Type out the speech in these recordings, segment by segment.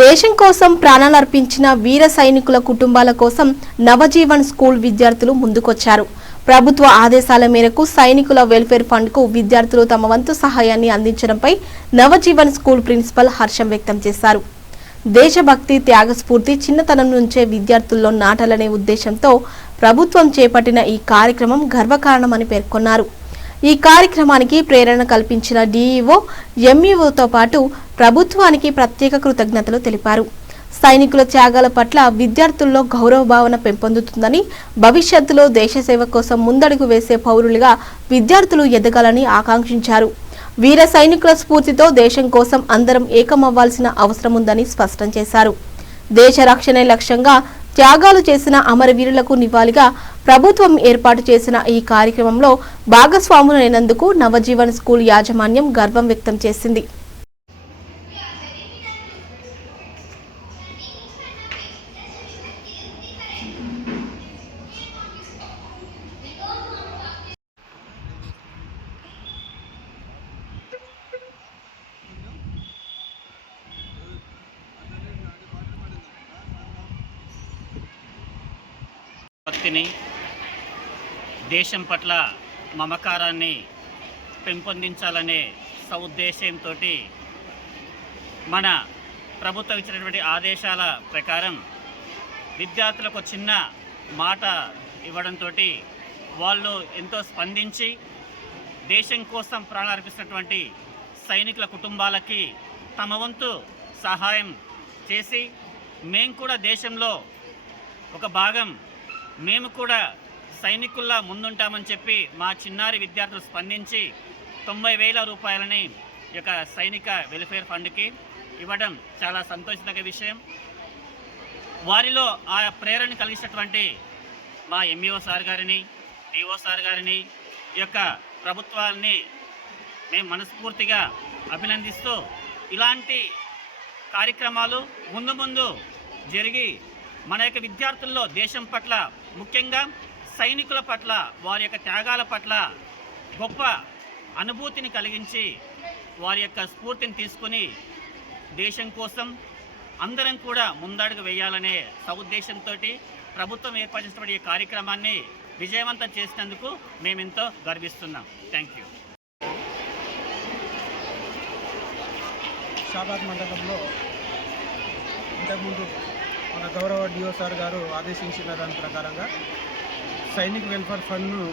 దేశం కోసం ప్రాణాలర్పించిన వీర సైనికుల కుటుంబాల కోసం నవజీవన్ స్కూల్ విద్యార్థులు ముందుకొచ్చారు. ప్రభుత్వ ఆదేశాల మేరకు సైనికుల వెల్ఫేర్ ఫండ్ కు విద్యార్థులు తమ వంతు సహాయాన్ని అందించడంపై నవజీవన్ స్కూల్ ప్రిన్సిపల్ హర్షం వ్యక్తం చేశారు. దేశభక్తి, త్యాగస్ఫూర్తి చిన్నతనం నుంచే విద్యార్థుల్లో నాటాలనే ఉద్దేశంతో ప్రభుత్వం చేపట్టిన ఈ కార్యక్రమం గర్వకారణమని పేర్కొన్నారు. ఈ కార్యక్రమానికి ప్రేరణ కల్పించిన డీఈఓ, ఎంఈఓతో పాటు ప్రభుత్వానికి ప్రత్యేక కృతజ్ఞతలు తెలిపారు. సైనికుల త్యాగాల పట్ల విద్యార్థుల్లో గౌరవ భావన పెంపొందుతుందని, భవిష్యత్తులో దేశ సేవ కోసం ముందడుగు వేసే పౌరులుగా విద్యార్థులు ఎదగాలని ఆకాంక్షించారు. వీర సైనికుల స్ఫూర్తితో దేశం కోసం అందరం ఏకమవ్వాల్సిన అవసరం ఉందని స్పష్టం చేశారు. దేశ రక్షణే లక్ష్యంగా త్యాగాలు చేసిన అమరవీరులకు నివాళిగా ప్రభుత్వం ఏర్పాటు చేసిన ఈ కార్యక్రమంలో భాగస్వాములైనందుకు నవజీవన్ స్కూల్ యాజమాన్యం గర్వం వ్యక్తం చేసింది. భక్తిని, దేశం పట్ల మమకారాన్ని పెంపొందించాలనే సదుద్దేశంతో మన ప్రభుత్వం ఇచ్చినటువంటి ఆదేశాల ప్రకారం విద్యార్థులకు చిన్న మాట ఇవ్వడంతో వాళ్ళు ఎంతో స్పందించి దేశం కోసం ప్రాణార్పిస్తున్నటువంటి సైనికుల కుటుంబాలకి తమ వంతు సహాయం చేసి మేము కూడా దేశంలో ఒక భాగం, మేము కూడా సైనికుల్లా ముందుంటామని చెప్పి మా చిన్నారి విద్యార్థులు స్పందించి 90,000 రూపాయలని ఈ యొక్క సైనిక వెల్ఫేర్ ఫండ్కి ఇవ్వడం చాలా సంతోషదగ్గ విషయం. వారిలో ఆ ప్రేరణ కలిగినటువంటి మా ఎంఈఓ సార్ గారిని, డిఓ సార్ గారిని, ఈ యొక్క ప్రభుత్వాన్ని మేము మనస్ఫూర్తిగా అభినందిస్తూ ఇలాంటి కార్యక్రమాలు ముందు ముందు జరిగి మన యొక్క విద్యార్థుల్లో దేశం పట్ల, ముఖ్యంగా సైనికుల పట్ల, వారి యొక్క త్యాగాల పట్ల గొప్ప అనుభూతిని కలిగించి వారి యొక్క స్ఫూర్తిని తీసుకుని దేశం కోసం అందరం కూడా ముందడుగు వేయాలనే సదుద్దేశంతో ప్రభుత్వం ఏర్పాటు చేసినటువంటి ఈ కార్యక్రమాన్ని విజయవంతం చేసినందుకు మేమెంతో గర్విస్తున్నాం. Thank you. షాబాద్ మండలంలో ఇంతకుముందు మన గౌరవ డిఓ సార్ గారు ఆదేశించిన దాని ప్రకారంగా సైనిక్ వెల్ఫేర్ ఫండ్ను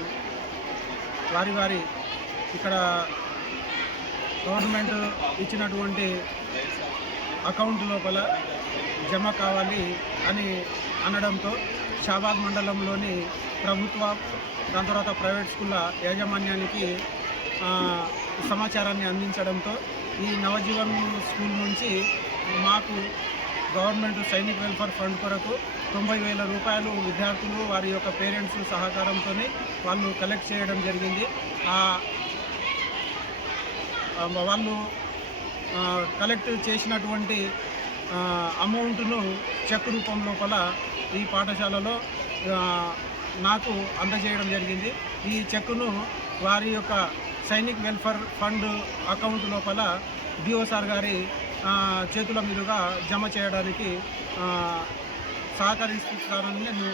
వారి ఇక్కడ గవర్నమెంట్ ఇచ్చినటువంటి అకౌంట్ లోపల జమ కావాలి అని అనడంతో షాబాద్ మండలంలోని ప్రభుత్వ, దాని తర్వాత ప్రైవేట్ స్కూళ్ళ యాజమాన్యానికి సమాచారాన్ని అందించడంతో ఈ నవజీవన్ స్కూల్ నుంచి మాకు గవర్నమెంట్ సైనిక్ వెల్ఫేర్ ఫండ్ కొరకు 90,000 రూపాయలు విద్యార్థులు వారి యొక్క పేరెంట్స్ సహకారంతో వాళ్ళు కలెక్ట్ చేయడం జరిగింది. వాళ్ళు కలెక్ట్ చేసినటువంటి అమౌంట్ను చెక్ రూపం లోపల ఈ పాఠశాలలో నాకు అందజేయడం జరిగింది. ఈ చెక్కును వారి యొక్క సైనిక్ వెల్ఫేర్ ఫండ్ అకౌంట్ లోపల డిఓ సార్ గారి చేతుల మీదుగా జమ చేయడానికి సహకరిస్తారని నేను